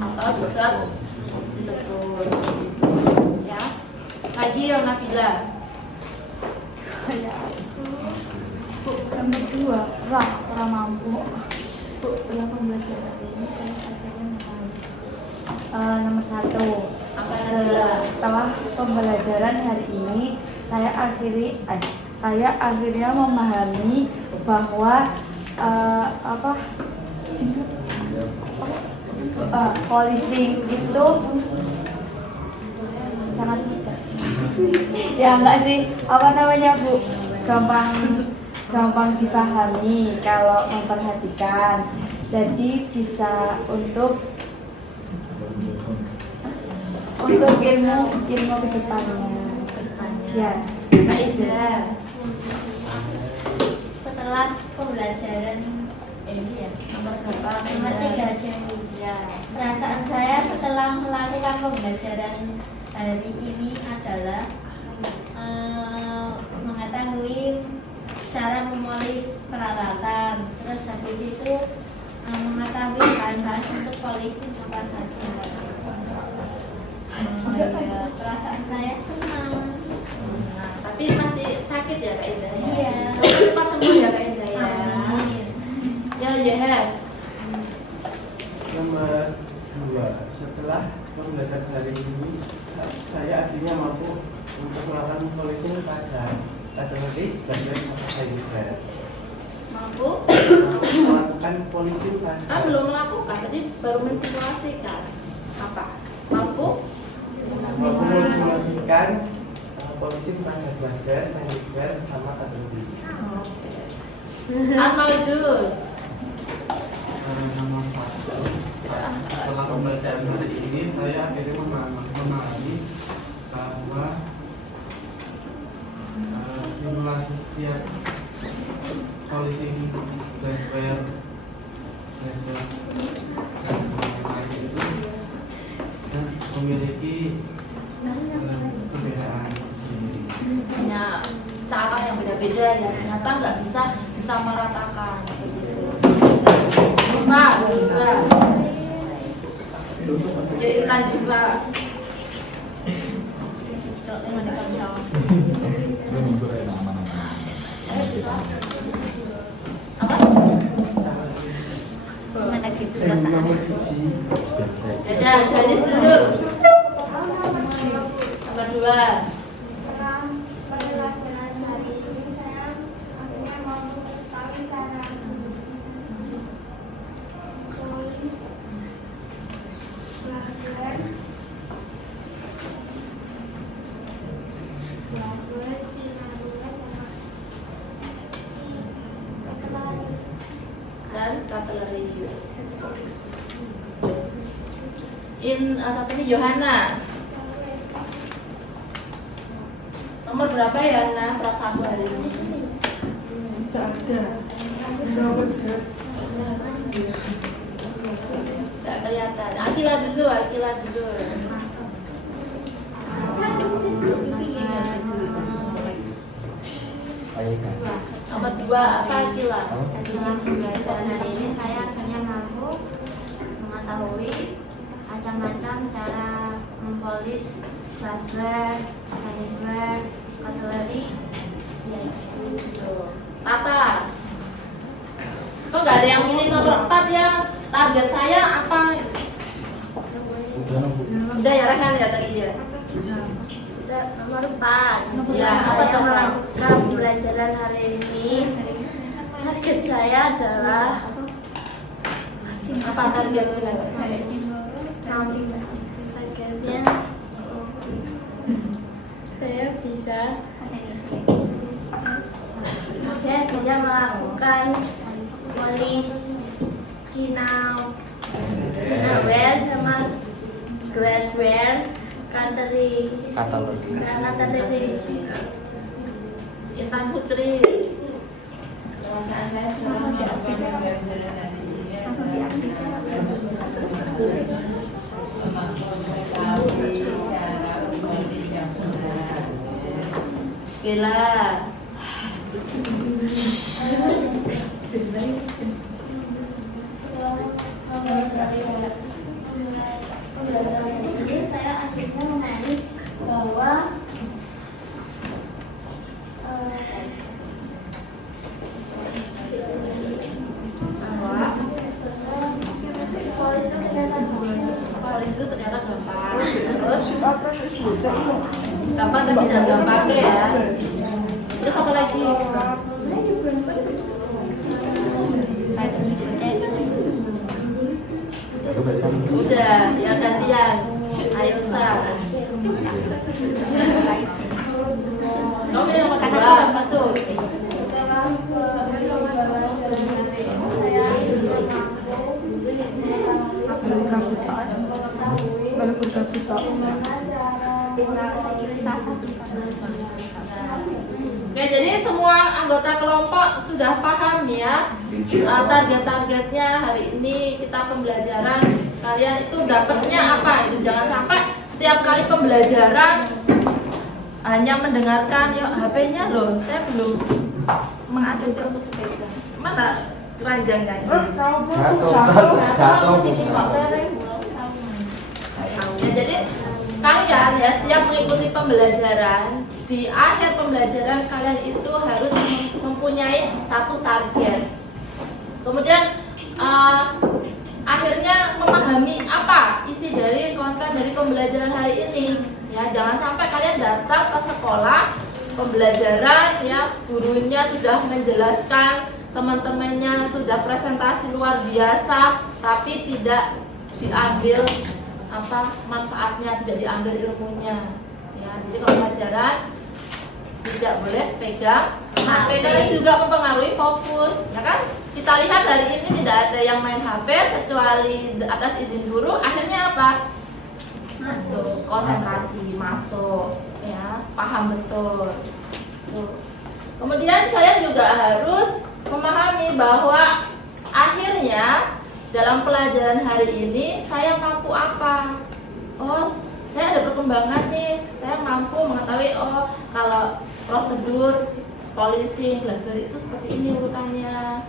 Atau dessert spoon ya. Lagi yang Nabila. Nomor 2, kurang mampu. Bu, dalam pembelajaran ini saya akhirnya mengetahui. Nomor 1, Apa Nabila? setelah pembelajaran hari ini saya akhirnya memahami bahwa policing itu sangat mudah. Ya enggak sih, Bu, gampang dipahami kalau memperhatikan, jadi bisa untuk ilmu kedepannya. Ya. Kak Ida. Setelah pembelajaran ini ya, Nomor berapa? Kak nomor Ida? 3 Juni ya. Perasaan saya setelah melakukan pembelajaran hari ini adalah mengetahui cara memolis peralatan, terus habis itu mengetahui bahan-bahan untuk polisi apa saja. Perasaan saya senang. Nah, tapi masih sakit ya Kak Ida? Iya. Cepat sembuh ya Kak Ida ya. Amin. Ya yes. Nomor 2, setelah pembelajaran hari ini saya akhirnya mampu untuk melakukan polisi pada otomatis bagian saya Mampu? melakukan polisi pada Belum melakukan, tadi baru mensimulasikan. Apa? Mampu? memsimulasikan polisi pada buzzer, Chinese word, sama otomatis. Arnoldus. Nomor 1, setelah pembelajaran hari ini saya akhirnya memahami bahwa simulasi setiap polisi software itu memiliki perbedaan sendiri. Punya cara yang beda-beda ya, ternyata nggak bisa disamaratakan begitu. Pak, Pak. Ya iklan juga. Apa? Gimana gitu Nomor perasaan? Ya, Janis dulu. Nomor 2. Setelah pembelajaran hari ini saya akhirnya mampu mengetahui cara menulis pelajaran Dan cutlery. Satu ini Johanna. Nomor berapa ya, Ana? Perasaanmu hari ini? Tidak ada. Nomor 2. Nggak kelihatan. Akila dulu. Nomor 2 apa Akila? Di pembelajaran hari ini saya akhirnya mampu mengetahui macam-macam cara mempolis glassware, Chinese-ware, cutlery. Ya. Tata. Kok nggak ada yang pilih nomor 4 ya? Target saya apa? Udah ya Rehan ya tadi ya. Sudah nomor 4. Ya, apa tuh? Dalam pembelajaran hari ini target saya adalah Apa target? targetnya saya bisa melakukan polis Cinaware sama glassware cutlery. Intan Putri. Bella. Pembelajaran ini saya akhirnya memahami bahwa Polis itu ternyata gampang. Terus gampang tapi tidak gampang ya. Terus apa lagi? Udah, ya gantian. Ayo Sa. Kamu yang nomor 2, betul. Oke, jadi semua anggota kelompok sudah paham ya target-targetnya hari ini kita pembelajaran. Kalian itu dapatnya apa? Itu jangan sampai setiap kali pembelajaran hanya mendengarkan ya HP-nya loh. Saya belum mengakses untuk dipegang. Mana keranjangnya ini? Jatuh. Ya, jadi kalian ya setiap mengikuti pembelajaran, di akhir pembelajaran kalian itu harus mempunyai satu target. Kemudian akhirnya memahami apa isi dari konten dari pembelajaran hari ini. Ya, jangan sampai kalian datang ke sekolah pembelajaran ya gurunya sudah menjelaskan, teman-temannya sudah presentasi luar biasa, tapi tidak diambil manfaatnya, tidak diambil ilmunya. Ya, jadi kalau pelajaran tidak boleh pegang HP, karena juga mempengaruhi fokus, ya kan? Kita lihat hari ini tidak ada yang main HP kecuali atas izin guru. Akhirnya apa? Masuk, konsentrasi, masuk, ya, paham betul. Tuh. Kemudian kalian juga harus memahami bahwa akhirnya dalam pelajaran hari ini saya mampu apa? Oh, saya ada perkembangan nih. Saya mampu mengetahui kalau prosedur polishing glassware itu seperti ini urutannya.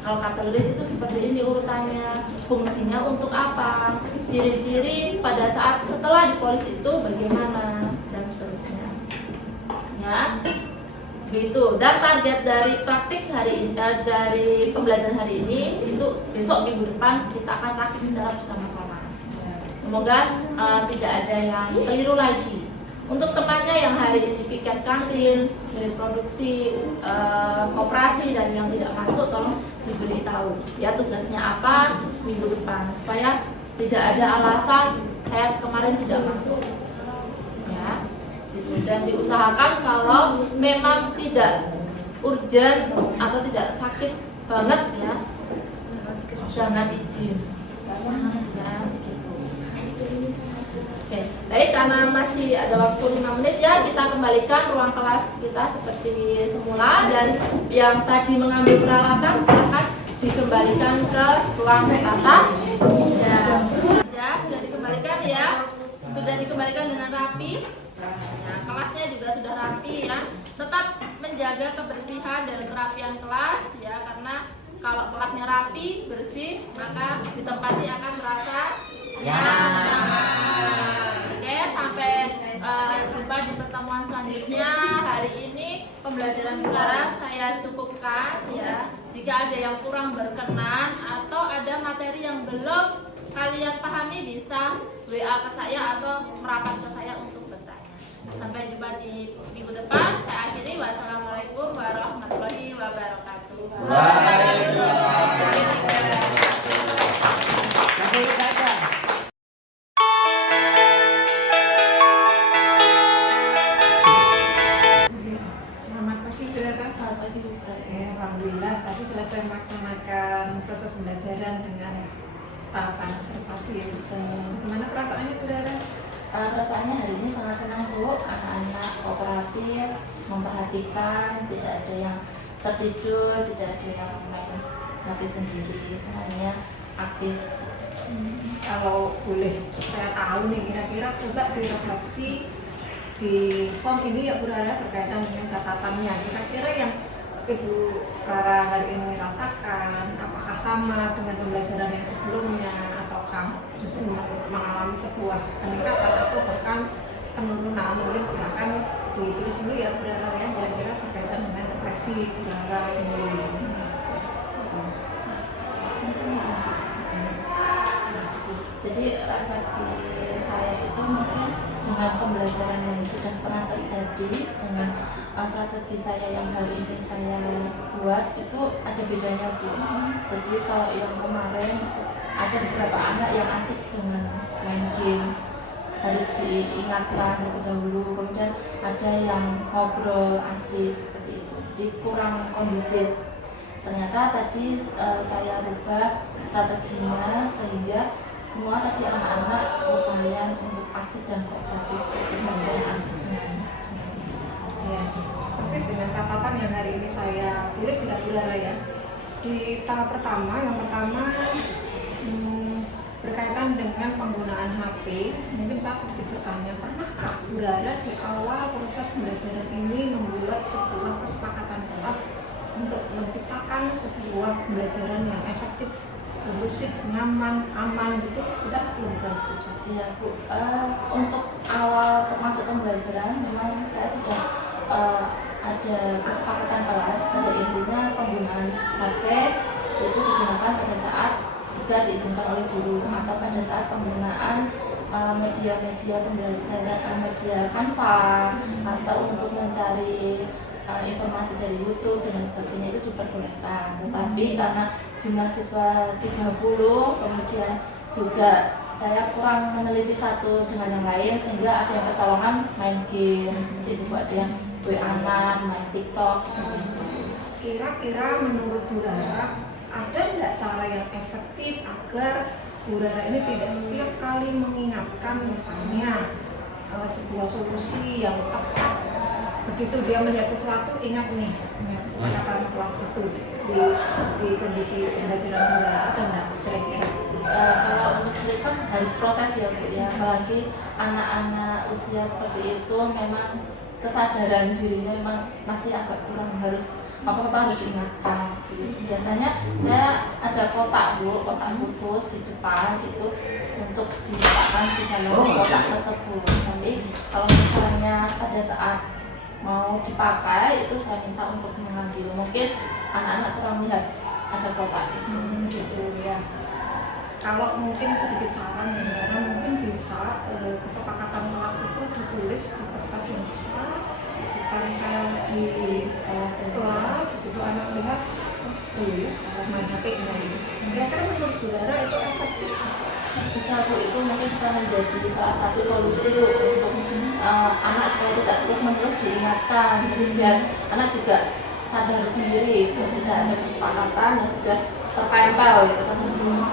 Kalau cutlery itu seperti ini urutannya. Fungsinya untuk apa? Ciri-ciri pada saat setelah dipolis itu bagaimana dan seterusnya. Ya. Begitu. Dan target dari praktik hari ini, dari pembelajaran hari ini itu besok minggu depan kita akan praktik secara bersama-sama. Semoga tidak ada yang keliru lagi. Untuk temannya yang hari ini piket kantin, dari produksi, koperasi dan yang tidak masuk, tolong diberitahu ya tugasnya apa minggu depan supaya tidak ada alasan saya kemarin tidak masuk. Ya. Dan diusahakan kalau memang tidak urgent atau tidak sakit banget ya jangan izin ya, gitu. Oke, baik, karena masih ada waktu 5 menit ya kita kembalikan ruang kelas kita seperti semula, dan yang tadi mengambil peralatan silakan dikembalikan ke ruang tata. Ya, sudah dikembalikan ya. Sudah dikembalikan dengan rapi. Nah, kelasnya juga sudah rapi ya. Tetap menjaga kebersihan dan kerapian kelas ya, karena kalau kelasnya rapi, bersih, maka ditempati akan merasa nyaman. Oke, sampai jumpa di pertemuan selanjutnya. Hari ini pembelajaran udara saya cukupkan ya. Jika ada yang kurang berkenan atau ada materi yang belum kalian pahami, bisa WA ke saya atau merapat ke saya untuk bertanya. Sampai jumpa di minggu depan. Saya akhiri. Wassalamualaikum warahmatullahi wabarakatuh. Selamat pagi, saudara. Selamat pagi, Bu. Alhamdulillah, tadi selesai melaksanakan proses pembelajaran dengan tahapan observasi. Bagaimana perasaannya, saudara? Perasaannya hari ini sangat senang, Bu. Anak-anak kooperatif, memperhatikan, tidak ada yang tertidur, tidak ada yang main HP sendiri, semuanya aktif. Kalau boleh saya tahu nih, kira-kira coba direfleksi di form ini ya, saudara, berkaitan dengan catatannya. Kira-kira yang Ibu Rara hari ini rasakan, apakah sama dengan pembelajaran yang sebelumnya, ataukah justru mengalami sebuah peningkatan atau bahkan penurunan? Mungkin silakan ditulis dulu ya, Bu Rara, ya, kira-kira berkaitan dengan refleksi Bu Rara sendiri. Jadi refleksi saya itu mungkin dengan pembelajaran yang sudah pernah terjadi dengan strategi saya yang hari ini saya buat itu ada bedanya, Bu. Jadi kalau yang kemarin itu ada beberapa anak yang asik dengan main game, harus diingatkan terlebih dahulu, kemudian ada yang ngobrol asik seperti itu, jadi kurang kondusif. Ternyata tadi saya rubah strateginya sehingga semua tadi anak-anak lumayan untuk aktif dan kooperatif, dan asik dengan Ya, persis dengan catatan yang hari ini saya tulis ya, Bu Rara, ya. Di tahap pertama, yang pertama berkaitan dengan penggunaan HP. Mungkin saya sedikit bertanya, pernahkah Bu Rara di awal proses pembelajaran ini membuat sebuah kesepakatan kelas untuk menciptakan sebuah pembelajaran yang efektif, kondusif, nyaman, aman gitu, sudah belum siswa? Iya, Bu. Untuk awal masuk pembelajaran memang saya sudah ada kesepakatan kelas. Pada intinya penggunaan HP itu digunakan pada saat jika diizinkan oleh guru atau pada saat penggunaan media-media pembelajaran, media Canva atau untuk mencari informasi dari YouTube dan sebagainya itu diperbolehkan. Tetapi karena jumlah siswa 30, kemudian juga saya kurang meneliti satu dengan yang lain sehingga ada yang kecolongan main game seperti itu, ada yang WA-an, main TikTok seperti itu. Kira-kira menurut Bu Rara ada nggak cara yang efektif agar Bu Rara ini tidak setiap kali mengingatkan misalnya sebuah solusi yang tepat, begitu dia melihat sesuatu ingat nih kesepakatan kelas itu di kondisi pembelajaran Bu Rara, ada nggak kira-kira? Kalau untuk sendiri kan harus proses ya, Bu, ya, apalagi anak-anak usia seperti itu memang kesadaran dirinya memang masih agak kurang, harus apa-apa harus diingatkan. Biasanya saya ada kotak, Bu, kotak khusus di depan itu untuk diletakkan di dalam kotak tersebut. Tapi kalau misalnya pada saat mau dipakai itu saya minta untuk mengambil. Mungkin anak-anak kurang melihat ada kotak itu. Gitu ya. Kalau mungkin sedikit saran ya, karena mungkin bisa kesepakatan kelas itu ditulis di kertas yang besar, ditempel di kelas, begitu anak lihat, oh iya, kalau main HP ini. Kira-kira menurut Bu Rara itu efektif? Bisa, Bu, itu mungkin bisa menjadi salah satu solusi, Bu, untuk anak supaya tidak terus-menerus diingatkan. Jadi biar anak juga sadar sendiri bahwa sudah ada kesepakatan yang sudah tertempel gitu kan, mungkin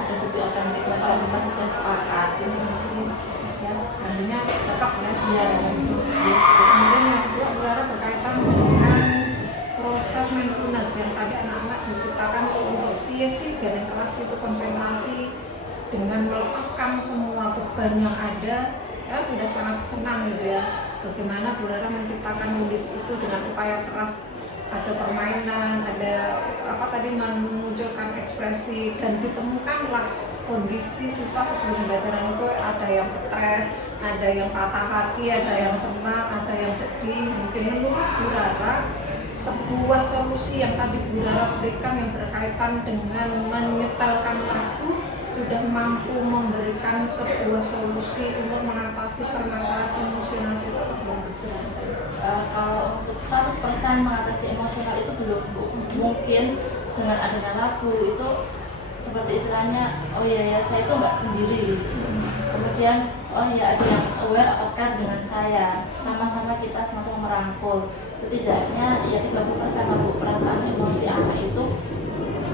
ada bukti otentiknya kalau kita sudah sepakat gitu. Artinya cocok ya. Iya. Kemudian yang kedua, Bu Rara berkaitan dengan proses mindfulness yang tadi anak-anak diciptakan untuk dengan melepaskan semua beban yang ada, saya sudah sangat senang gitu ya. Bagaimana Bu Rara menciptakan kondisi itu dengan upaya keras, ada permainan, ada memunculkan ekspresi, dan ditemukanlah kondisi siswa sebelum pembelajaran itu ada yang stres, ada yang patah hati, ada yang senang, ada yang sedih. Mungkin menurut Bu Rara sebuah solusi yang tadi Bu Rara berikan yang berkaitan dengan menyetelkan lagu sudah mampu memberikan sebuah solusi untuk mengatasi permasalahan emosional siswa sebelum pembelajaran. Kalau untuk 100% mengatasi emosional itu belum, Bu. Mungkin dengan adanya lagu itu seperti istilahnya, oh ya saya itu nggak sendiri. Kemudian oh ya ada yang aware atau care dengan saya, sama-sama kita sama-sama merangkul. Setidaknya ya 30% Bu perasaan emosi anak itu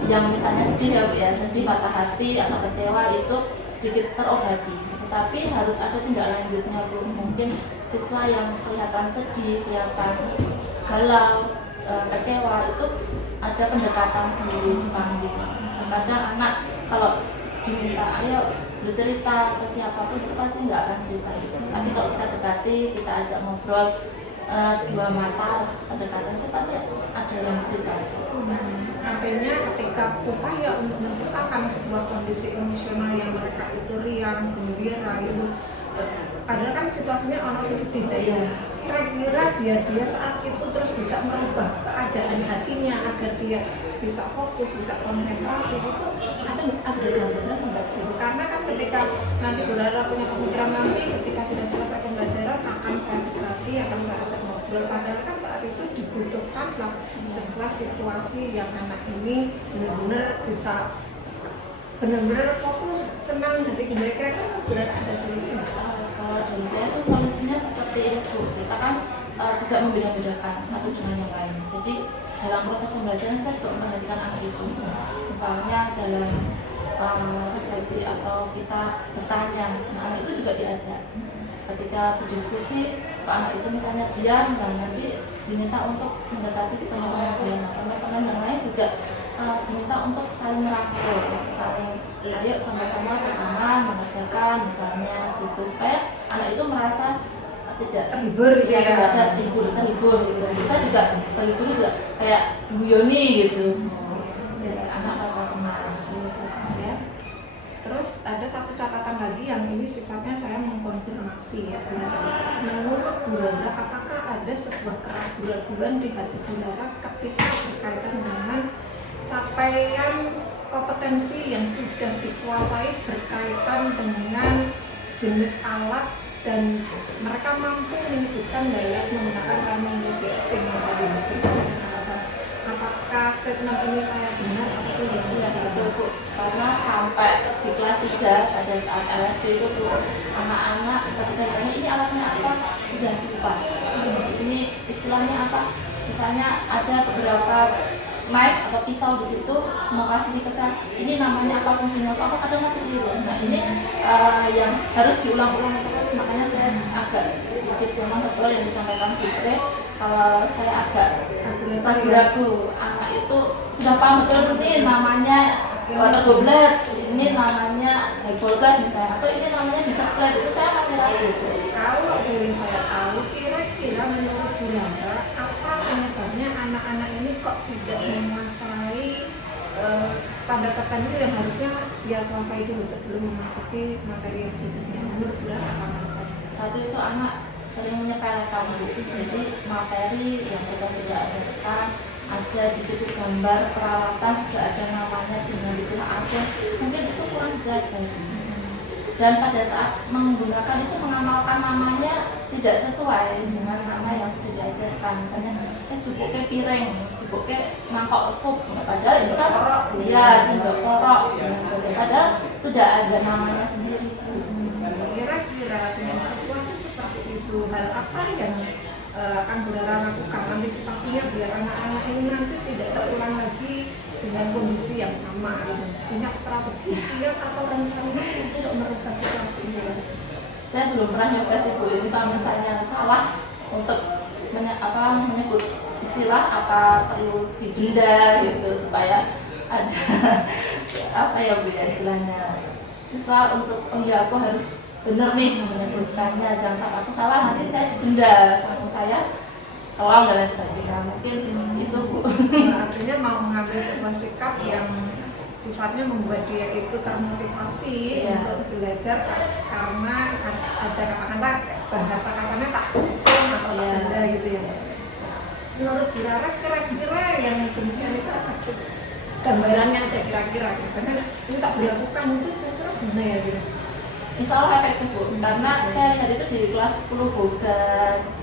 yang misalnya sedih ya Bu ya, sedih, patah hati atau kecewa itu sedikit terobati. Tetapi harus ada tindak lanjutnya Bu. Mungkin siswa yang kelihatan sedih, kelihatan galau, kecewa itu ada pendekatan sendiri dipanggil. Kadang anak kalau diminta ayo bercerita ke siapapun itu pasti nggak akan cerita gitu. Tapi kalau kita dekati, kita ajak ngobrol dua mata pendekatan itu pasti ada yang cerita. Artinya ketika upaya untuk menciptakan sebuah kondisi emosional yang mereka itu riang, gembira itu, padahal kan situasinya orang sedih ya. Kira-kira biar dia saat itu terus bisa merubah keadaan hatinya agar dia bisa fokus, bisa konsentrasi, itu ada gambaran enggak gitu? Karena kan ketika nanti Bu Rara punya pemikiran nanti ketika sudah selesai pembelajaran akan saya dekati, akan saya ajak ngobrol, padahal kan saat itu dibutuhkanlah sebuah situasi yang anak ini benar-benar bisa benar-benar fokus, senang, dari kira-kira kan Bu Rara ada solusi. Kalau dari saya itu solusinya seperti itu, kita kan tidak membeda-bedakan satu dengan yang lain. Jadi dalam proses pembelajaran kita juga memperhatikan anak itu. Misalnya dalam refleksi atau kita bertanya, anak itu juga diajak. Ketika berdiskusi, anak itu misalnya diam, dan nanti diminta untuk mendekati teman-teman yang lain. Teman-teman yang lain juga diminta untuk saling merangkul, saling ayo sama-sama bersama mengerjakan misalnya seperti itu, supaya anak itu merasa tidak terhibur ya, terhibur gitu. Kita juga sebagai guru juga kayak guyoni gitu, biar anak rasa senang gitu. Ya. Terus ada satu catatan lagi yang ini sifatnya saya mengkonfirmasi ya, menurut Bu Rara apakah ada sebuah keraguan di hati Bu Rara ketika berkaitan dengan capaian kompetensi yang sudah dikuasai berkaitan dengan jenis alat dan mereka mampu menyebutkan layak menggunakan terminologi asing yang tadi diberikan. Apakah statement ini saya benar atau tidak? Ya betul Bu, karena sampai di kelas 3 pada saat LSP itu Bu, anak-anak ketika ditanya ini alatnya apa sudah lupa. Ini istilahnya apa? Misalnya ada beberapa knife atau pisau di situ mau kasih di kesan, ini namanya apa, fungsinya apa, kadang masih keliru. Nah ini yang harus diulang-ulang terus, makanya saya agak sedikit memang betul yang disampaikan Fikri. Kalau saya agak ragu-ragu, anak itu sudah paham betul ini namanya water goblet, ini namanya highball gas misalnya, atau ini namanya display, itu saya masih ragu. Kalau boleh saya tahu, kira-kira menurut Bu Rara apa penyebabnya anak-anak ini kok tidak menguasai standar tertentu yang harusnya dia kuasai dulu sebelum memasuki materi yang berikutnya? Menurut Bu Rara apa alasannya? Satu itu anak sering menyepelekan Bu, jadi materi yang kita sudah ajarkan ada di situ gambar peralatan sudah ada namanya dengan istilah asing, mungkin itu kurang dipelajari. Dan pada saat menggunakan itu mengamalkan namanya tidak sesuai dengan nama yang sudah diajarkan. Misalnya cupuknya piring, cupuknya mangkok sup, padahal itu kan ya sendok porok, padahal sudah ada namanya sendiri. Kira-kira dengan situasi seperti itu, hal apa yang akan Bu Rara lakukan antisipasinya biar anak-anak ini nanti tidak terulang lagi dengan kondisi yang sama? Punya strategi atau rencana untuk merubah situasi ini? Saya belum pernah nyoba sih Bu, ini kalau misalnya salah untuk menyebut istilah apa perlu didenda gitu supaya ada apa ya Bu ya istilahnya siswa untuk oh ya aku harus bener nih menyebutkannya, jangan sampai aku salah nanti saya didenda sama saya kelam dan lain sebagainya. Mungkin itu Bu. Artinya mau mengambil sebuah sikap yang sifatnya membuat dia itu termotivasi Iya. untuk belajar karena ada katakanlah bahasa kasarnya tak hukum atau tak Iya. benda gitu ya. Menurut Bu Rara kira-kira yang demikian itu apa tuh? Gambarannya aja kira-kira gitu. Karena ini tak dilakukan itu kira-kira gimana ya gitu. Insya Allah efektif Bu, karena saya lihat itu di kelas 10 Boga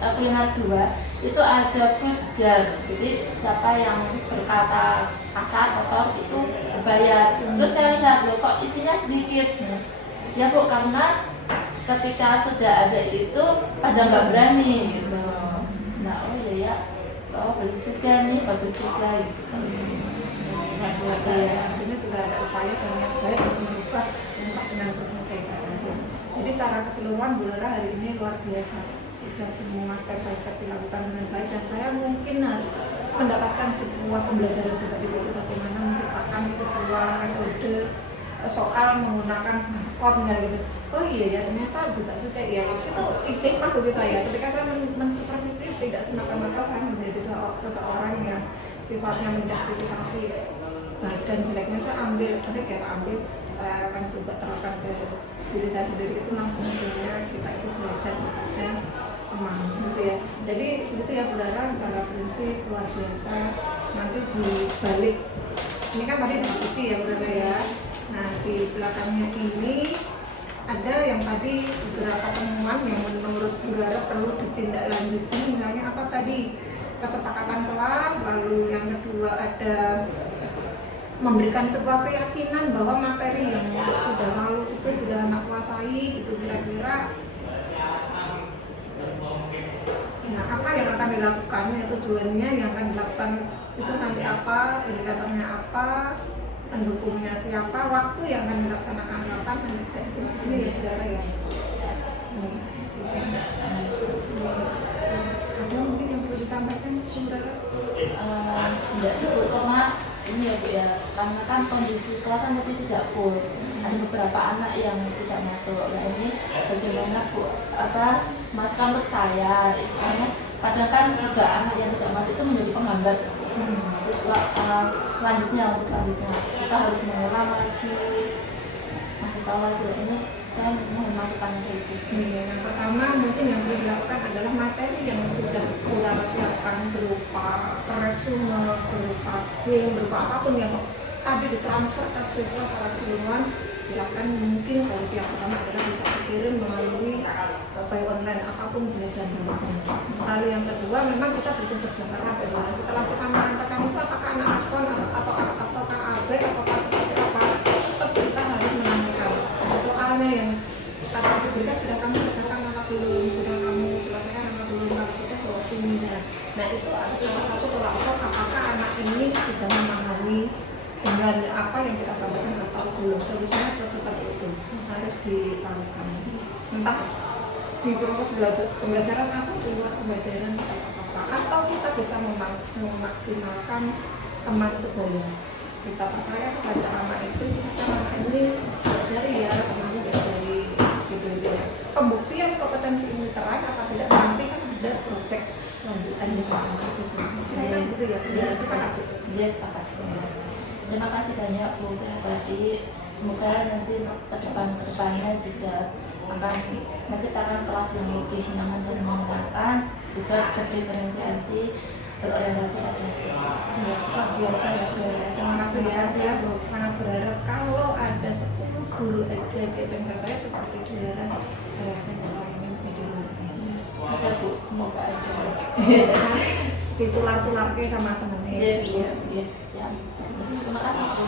kuliner 2 itu ada push jar, jadi siapa yang berkata kasar kotor itu berbayar. Terus saya lihat loh kok isinya sedikit, ya Bu, karena ketika sudah ada itu pada nggak berani gitu. Nah oh iya ya, oh beli juga nih, bagus juga gitu. Luar biasa ya, artinya sudah ada upaya dan yang baik untuk merubah dampak dengan berbagai cara. Jadi secara keseluruhan Bu Rara hari ini luar biasa, sudah semua step by step dilakukan dengan baik dan saya mungkin mendapatkan sebuah pembelajaran juga di situ bagaimana menciptakan sebuah metode soal menggunakan barcode gitu. Oh iya ya ternyata bisa juga ya, itu hikmah bagi saya ketika saya mensupervisi tidak semata-mata saya menjadi seseorang yang sifatnya menjustifikasi dan jeleknya saya ambil, saya akan coba terapkan ke diri saya sendiri. Itu memang fungsinya kita itu belajar ya teman gitu ya. Jadi itu ya Bu Rara secara prinsip luar biasa. Nanti di balik ini kan tadi diskusi ya Bu Rara ya. Nah di belakangnya ini ada yang tadi beberapa temuan yang menurut Bu Rara perlu ditindaklanjuti. Misalnya apa tadi, kesepakatan kelas, lalu yang kedua ada memberikan sebuah keyakinan bahwa materi yang sudah lalu itu sudah anak kuasai gitu kira-kira. Nah apa yang akan dilakukan, ya tujuannya yang akan dilakukan itu nanti apa, indikatornya apa, pendukungnya siapa, waktu yang akan dilaksanakan kapan, dan bisa di sini ya saudara ya. Ada mungkin yang perlu disampaikan saudara? Tidak sih Bu, karena ini ya Bu ya, karena kan kondisi kelas kan jadi tidak full, ada beberapa anak yang tidak masuk. Nah ini bagaimana Bu, masukan untuk saya, istilahnya kadang kan juga anak yang tidak masuk itu menjadi penghambat selanjutnya kita harus mengulang lagi, masih tahu lagi. Ini saya mau masukannya kayak gitu. Yang pertama mungkin yang perlu dilakukan adalah materi yang sudah kita siapkan berupa resume, berupa game, berupa apapun yang tadi ditransfer ke siswa secara keseluruhan. Silakan, mungkin solusi yang pertama adalah bisa dikirim melalui by online apapun jenis dan bentuknya. Lalu yang kedua memang kita butuh kerja keras ya. Setelah kita mengantarkan itu apakah anak respon atau AB atau seperti apa, tetap kita harus menanyakan soalnya yang tadi diberikan sudah kamu kerjakan apa belum, sudah kamu selesaikan apa belum, kalau sudah bawa sini. Nah itu ada salah satu tolak ukur apakah anak ini sudah memahami dengan apa yang kita sampaikan atau belum. Solusinya tetap itu harus dilakukan, entah di proses pembelajaran atau di luar pembelajaran apa, atau kita bisa memaksimalkan teman sebaya. Kita percaya kepada anak itu, jika anak ini belajar ya, temannya belajar gitu ya. Pembuktian kompetensi ini terang apa tidak, nanti kan ada proyek lanjutan di anak itu. Gitu ya, sepakat. Dia sepakat. Terima kasih banyak Bu, berarti semoga nanti untuk kedepannya juga akan menciptakan kelas yang lebih nyaman dan menyenangkan, juga berdiferensiasi, berorientasi pada siswa. Luar biasa ya Bu. Terima kasih ya. Saya sangat berharap kalau ada 10 guru aja di SMK saya seperti Bu Rara, saya akan coba ini menjadi luar biasa. Ada Bu, semoga ada. Ditular-tular ke sama temennya. Iya, siap. Terima kasih Bu.